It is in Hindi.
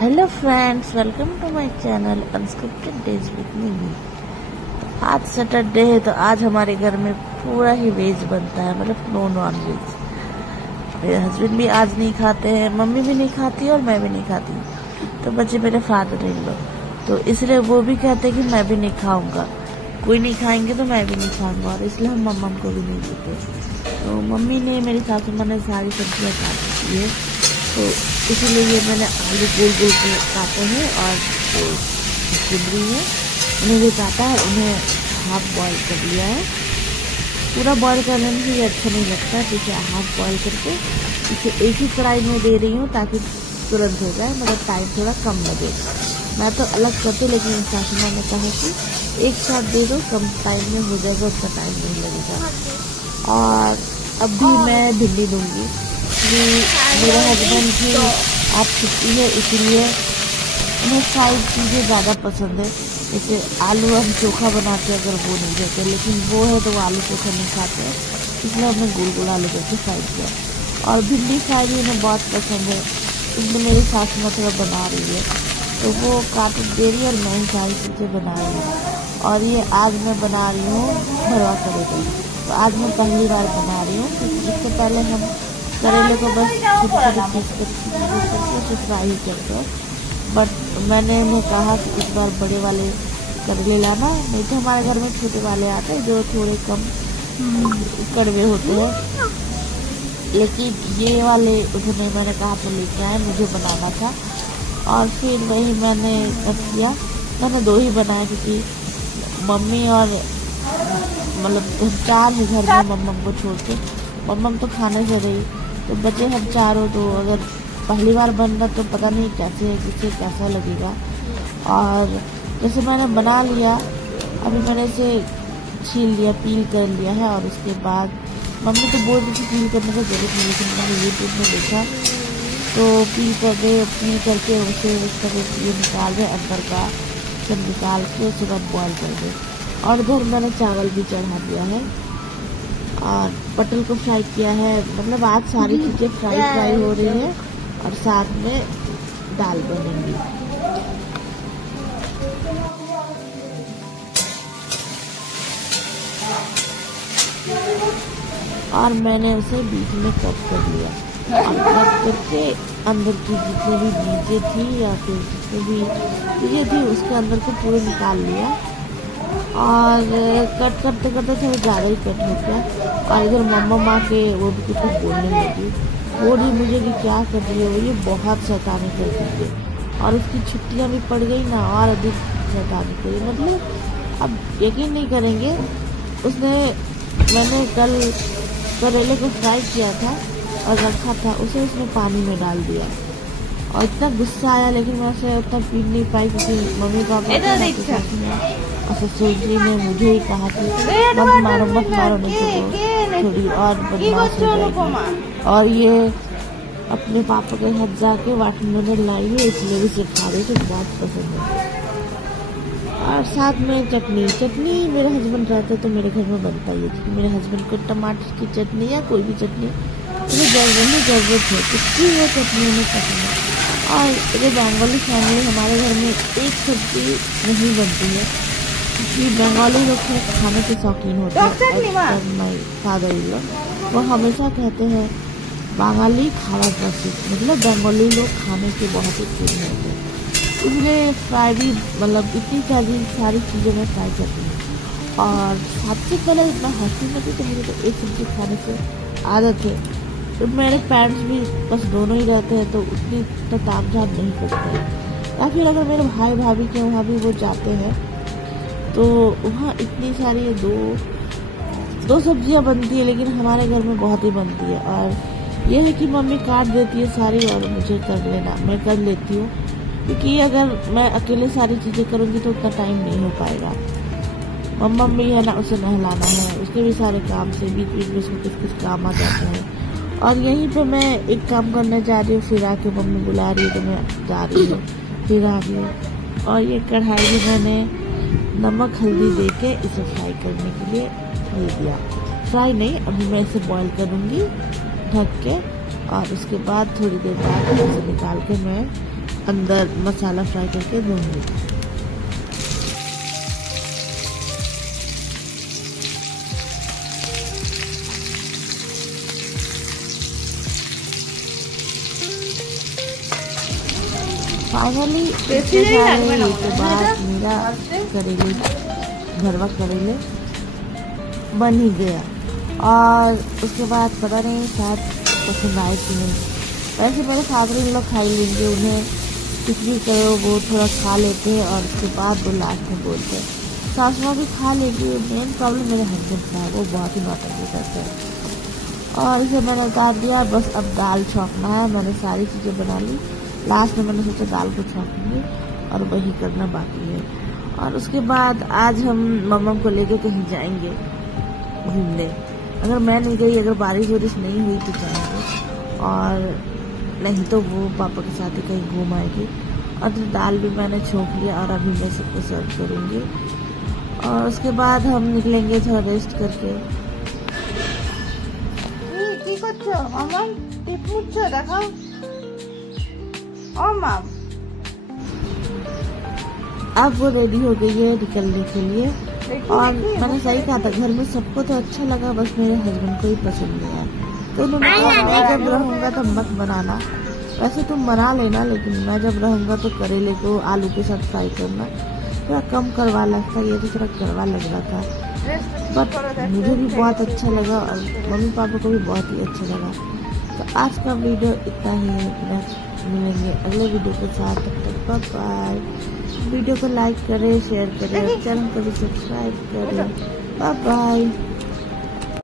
Hello friends, welcome to my channel unscripted days with me. आज सैटरडे है तो आज हमारे घर में पूरा ही वेज बनता है, मतलब नॉन वेज। मेरे हस्बैंड भी आज नहीं खाते हैं, मम्मी भी नहीं खाती और मैं भी नहीं खाती। तो बच्चे मेरे फादर इन लॉ, तो इसलिए वो भी कहते हैं कि मैं भी नहीं खाऊंगा, कोई नहीं खाएंगे तो मैं भी नहीं खाऊंगा, और इसलिए हम मम्मा को भी नहीं देते। तो मम्मी ने, मेरी सासू माँ ने सारी सब्जियाँ काट दी है, तो इसीलिए ये मैंने आलू गोल गोल के काटे हैं और जो कुंदरी है उन्हें भी काटा है, उन्हें हाफ बॉईल कर लिया है। पूरा बॉईल करने में भी अच्छा नहीं लगता, तो इसे हाफ बॉईल करके इसे एक ही कढ़ाई में दे रही हूँ ताकि तुरंत हो जाए, मगर टाइम थोड़ा कम लगे। मैं तो अलग करती, लेकिन सासू माँ ने कहा कि एक साथ दे दो, कम टाइम में हो जाएगा, उतना टाइम नहीं लगेगा। और अब भी मैं भिंडी दूंगी, मेरे हस्बैंड की आज छुट्टी है, इसीलिए उन्हें फ्राइड चीज़ें ज़्यादा पसंद है। जैसे आलू हम चोखा बनाते हैं, अगर वो नहीं देते, लेकिन वो है तो वो आलू चोखा नहीं खाते हैं, इसलिए हमने गोल गोल आलू करके फ्राई किया। और भिंडी फ्राई भी उन्हें बहुत पसंद है, इसलिए मेरी सासू माँ थोड़ा बना रही है, तो वो काट दे रही है और मैं ही सारी चीज़ें बना रही हूँ। और ये आज मैं बना रही हूँ भरवा करेले। तो आज मैं पहली बार बना रही हूँ, क्योंकि इससे पहले हम करेले को बस छोटे छोटे पीस करके फ्राई ही करते हैं। बट मैंने उन्हें कहा कि इस बार बड़े वाले करेले लाना, नहीं तो हमारे घर में छोटे वाले आते हैं जो थोड़े कम कड़वे होते हैं, लेकिन ये वाले उन्हें मैंने कहा तो लेके आए, मुझे बनाना था। और फिर वही मैंने किया, मैंने 2 ही बनाए, क्योंकि मम्मी और मतलब 4 है घर में, मम्मा को छोड़ के। मम्मा तो खाने से रही, तो बचे हम 4 हो, तो अगर पहली बार बन रहा तो पता नहीं कैसे किसे कैसा लगेगा। और जैसे मैंने बना लिया, अभी मैंने इसे छील लिया, पील कर लिया है। और उसके बाद मम्मी तो बोल रही थी पील करने की जरूरत नहीं, लेकिन मैंने यूट्यूब में देखा तो पील करके उसे उसका ये निकाल दे, अंदर का सब निकाल के उसके बाद बॉयल कर दे। और इधर मैंने चावल भी चढ़ा दिया है और पटल को फ्राई किया है। मतलब आज सारी चीज़ें फ्राई हो रही है और साथ में दाल बनेंगी। और मैंने उसे बीच में कट कर लिया, और कट करके अंदर की जितनी भी बीजें थी या फिर जितनी भी चीज़ें थी उसके अंदर को पूरे निकाल लिया। और कट करते करते थोड़ा ज़्यादा ही कट हो गया। और इधर मम्मा माँ के वो भी कुछ बोलने लगी, बोल रही मुझे कि क्या कर रही हो, ये बहुत शैतानी करती है। और उसकी छुट्टियाँ भी पड़ गई ना, और अधिक शैतानी करी। मतलब अब यकीन नहीं करेंगे, मैंने कल करेले को फ्राई किया था और रखा था, उसे उसने पानी में डाल दिया और इतना गुस्सा आया, लेकिन मैं उसे उतना पी नहीं पाई, क्योंकि मम्मी पापा ससुरी ने मुझे ही कहा कि मत मारो नहीं तो थोड़ी और बदमाश हो जाएगी। और ये अपने पापा के हाथ जाके वाटरमेलन लाई है, इसलिए भी सिखा रही, तो बहुत पसंद है। और साथ में चटनी मेरे हस्बैंड रहते तो मेरे घर में बनता ही है, क्योंकि मेरे हस्बैंड को टमाटर की चटनी या कोई भी चटनी ज़रूरत है, कितनी वो चटनी उन्हें पसंद है। और ये बंगाली फैमिली, हमारे घर में एक सब्जी नहीं बनती है, क्योंकि बंगाली लोग खाने के शौकीन होते हैं। माय फादर इन लॉ वो हमेशा कहते हैं बंगाली खाना प्रसिद्ध, मतलब बंगाली लोग खाने के बहुत ही प्रिय होते हैं। इसलिए फ्राई भी, मतलब इतनी सारी चीज़ें मैं फ्राई करती हूँ। और सबसे पहले इतना हंसी में थी, तो मुझे तो एक सब्जी खाने से आदत है। तो मेरे पेरेंट्स भी बस दोनों ही रहते हैं, तो उतनी तो ताम झाम नहीं करते हैं। या फिर अगर मेरे भाई भाभी के वहाँ भी वो जाते हैं, तो वहाँ इतनी सारी दो सब्जियाँ बनती है, लेकिन हमारे घर में बहुत ही बनती है। और ये है कि मम्मी काट देती है सारी और मुझे कर लेना, मैं कर लेती हूँ, क्योंकि अगर मैं अकेले सारी चीज़ें करूँगी तो उतना टाइम नहीं हो पाएगा। मम्मा भी है ना, उसे नहलाना है, उसके भी सारे काम से बीच में उसको कुछ काम आ जाते हैं। और यहीं पे मैं एक काम करने जा रही हूँ, फिर आके मम्मी बुला रही है तो मैं जा रही हूँ, फिर आ रही हूँ। और ये कढ़ाई में मैंने नमक हल्दी दे के इसे फ्राई करने के लिए दे दिया। फ्राई नहीं, अभी मैं इसे बॉईल करूँगी ढक के, और उसके बाद थोड़ी देर बाद इसे निकाल के मैं अंदर मसाला फ्राई करके दूंगी। फाइनली इसके बाद मेरा करेले भरवा करेले बन ही गया। और उसके बाद पता नहीं शायद पसंद आए कि नहीं। वैसे मेरे फादर इन लोग खा ही लेंगे, उन्हें कुछ भी करो वो थोड़ा खा लेते हैं और उसके बाद वो लास्ट में बोलते हैं। सास माँ भी खा लेंगी। मेन प्रॉब्लम मेरे हस्बैंड का है, वो बहुत ही नौटंकी करते हैं। और इसे मैंने उतार दिया, बस अब दाल छौंकना है। मैंने सारी चीज़ें बना ली, लास्ट में मैंने सोचा दाल को छौंकूंगी और वही करना बाकी है। और उसके बाद आज हम मम्मा को लेके कहीं जाएंगे घूमने। अगर मैं नहीं गई, अगर बारिश वारिश नहीं हुई तो जाएंगे, और नहीं तो वो पापा के साथ ही कहीं घूम आएगी। और तो दाल भी मैंने छौंक लिया और अभी मैं सबको सर्व करूँगी। और उसके बाद हम निकलेंगे थोड़ा रेस्ट करके। अब वो रेडी हो गई है निकलने के लिए। और मैंने सही कहा था, घर में सबको तो अच्छा लगा, बस मेरे हस्बैंड को ही पसंद नहीं आया। तो उन्होंने कहा मैं जब रहूँगा तो मत बनाना, वैसे तुम बना लेना, लेकिन मैं जब रहूँगा तो करेले को आलू के साथ फ्राई करना। थोड़ा कम करवा लगता, ये तो थोड़ा करवा लग रहा था, बट मुझे भी बहुत अच्छा लगा और मम्मी पापा को भी बहुत ही अच्छा लगा। तो आज का वीडियो इतना ही है। मिलेंगे अगले वीडियो के साथ, तब तक बाय बाय। वीडियो को लाइक करें, शेयर करें, चैनल को भी सब्सक्राइब करें। Bye bye.